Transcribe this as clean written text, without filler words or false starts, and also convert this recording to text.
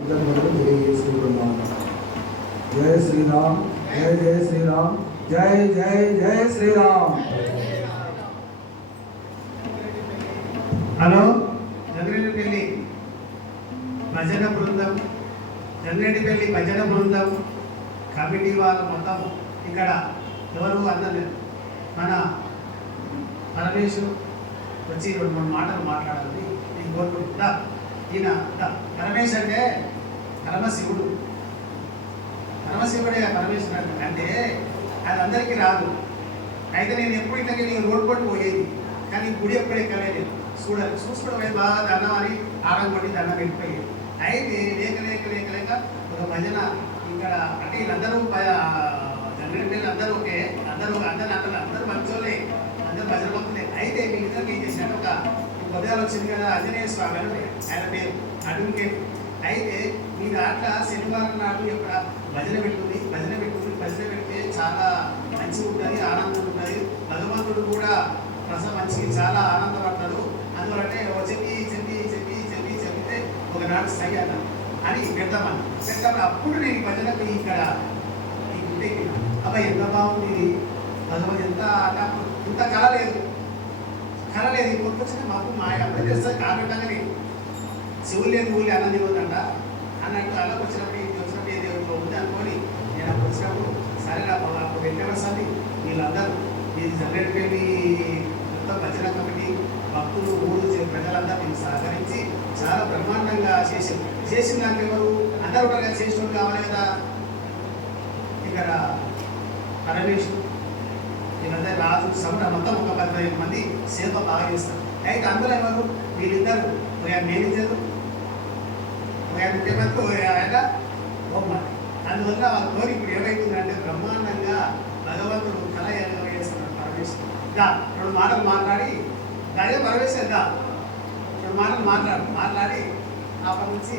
जय श्री राम, जय जय श्री राम, जय जय जय श्री राम। హలో, జంగిరెడ్డిపల్లి భజన బృందం, జంగిరెడ్డిపల్లి భజన బృందం కమిటీ వాళ్ళు మొత్తం ఇక్కడ ఎవరు అందలేదు. మన పరమేశు వచ్చి 2-3 మాటలు మాట్లాడాలని నేను కోరుకుంటా. ఈయన పరమేశ్ అంటే పరమశివుడు, పరమశివుడే పరమేశ్వరుడు అంటే అది అందరికీ రాదు. అయితే నేను ఎప్పుడు ఇట్లా రోడ్డు పట్టు పోయేది, కానీ గుడి ఎప్పుడు ఎక్కలేదు. చూసుకోవడం బాగా దండం అని ఆడం కొట్టి దండం పెట్టిపోయేది. అయితే లేక లేక లేక లేక ఒక భజన ఇక్కడ అంటే వీళ్ళందరూ జంగిరెడ్డిపల్లి అందరూ ఒకే, అందరూ అందరూ మంచోళ్ళే, అందరూ భజన భక్తులే. అయితే మీ ఇద్దరికి ఏం చేసినట్టు ఒక ఉదయాలు వచ్చింది కదా, ఆంజనేయ స్వామి అని ఆయన పేరు అడ్వకేట్. అయితే మీ దాంట్లో శనివారం నాడు ఇక్కడ భజన పెడుతుంది, భజన పెడితే చాలా మంచిగా ఉంటుంది, ఆనందం ఉంటుంది. భగవంతుడు కూడా మంచి చాలా ఆనందపడతాడు. అందువల్లనే చెప్తే ఒకనాడు సై అన్నాను అని పెడతామని అప్పుడు నేను ఈ భజనకు ఇక్కడ ఈ గుండెకి అబ్బాయి ఎంత బాగుంది, భగవంతు ఎంత ఇంత కళ లేదు ఇంకొచ్చిన మాకు మా అబ్బాయి తెలుస్తుంది కాబట్టగానే శివులు లేదు ఊళ్ళో అన్నం దిగుతుందంట అన్నట్టు అలా వచ్చినప్పుడు ఏదో ఉంది అనుకొని నేను అప్పుడు వచ్చినప్పుడు సరే అప్పుడు వెళ్ళవలసింది. వీళ్ళందరూ ఇది జంగిరెడ్డిపల్లి మొత్తం భజన కమిటీ భక్తులు ఊరు ప్రజలంతా దీన్ని సహకరించి చాలా బ్రహ్మాండంగా చేసిన దాంట్లో ఎవరు అందరూ కూడా చేసిన కావాలి కదా. ఇక్కడ పరమేశ్వరు వీళ్ళందరూ రాజు సముద్ర మొత్తం ఒక 15 మంది సేవ బాగా చేస్తారు. అయితే అందులో ఎవరు వీళ్ళిద్దరు మేనేజరు, ముఖ్యమంత్రి, ఆయన బొమ్మది. అందువల్ల వాళ్ళ కోరిక ఇప్పుడు ఏమైతుందంటే బ్రహ్మాండంగా భగవంతుడు కళ చేస్తున్నాడు పరమేశ్వరుడు. 2 మాటలు మాట్లాడి అదే పరమేశ్వరుడు 2 మాటలు మాట్లాడి అప్పటి నుంచి